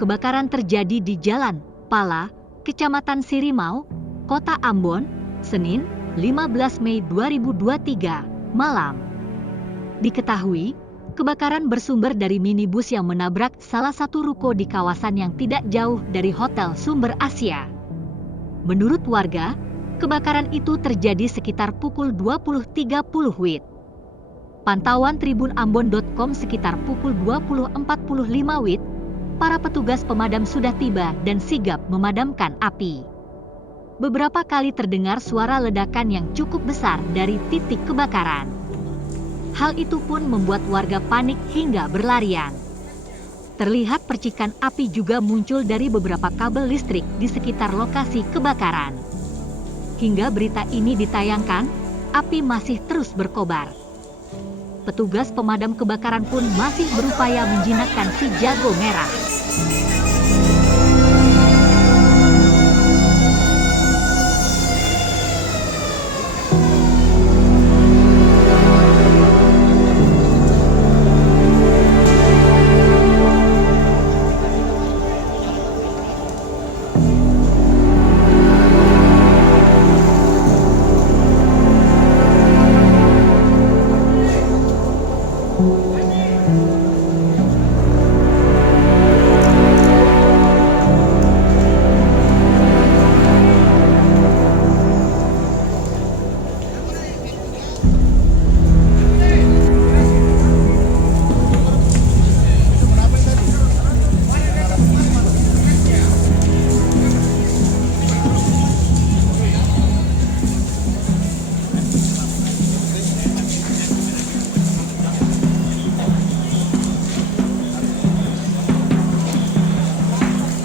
Kebakaran terjadi di Jalan Pala, Kecamatan Sirimau, Kota Ambon, Senin, 15 Mei 2023, malam. Diketahui, kebakaran bersumber dari minibus yang menabrak salah satu ruko di kawasan yang tidak jauh dari Hotel Sumber Asia. Menurut warga, kebakaran itu terjadi sekitar pukul 20.30 WIB. Pantauan tribunambon.com sekitar pukul 20.45 WIB, para petugas pemadam sudah tiba dan sigap memadamkan api. Beberapa kali terdengar suara ledakan yang cukup besar dari titik kebakaran. Hal itu pun membuat warga panik hingga berlarian. Terlihat percikan api juga muncul dari beberapa kabel listrik di sekitar lokasi kebakaran. Hingga berita ini ditayangkan, api masih terus berkobar. Petugas pemadam kebakaran pun masih berupaya menjinakkan si jago merah.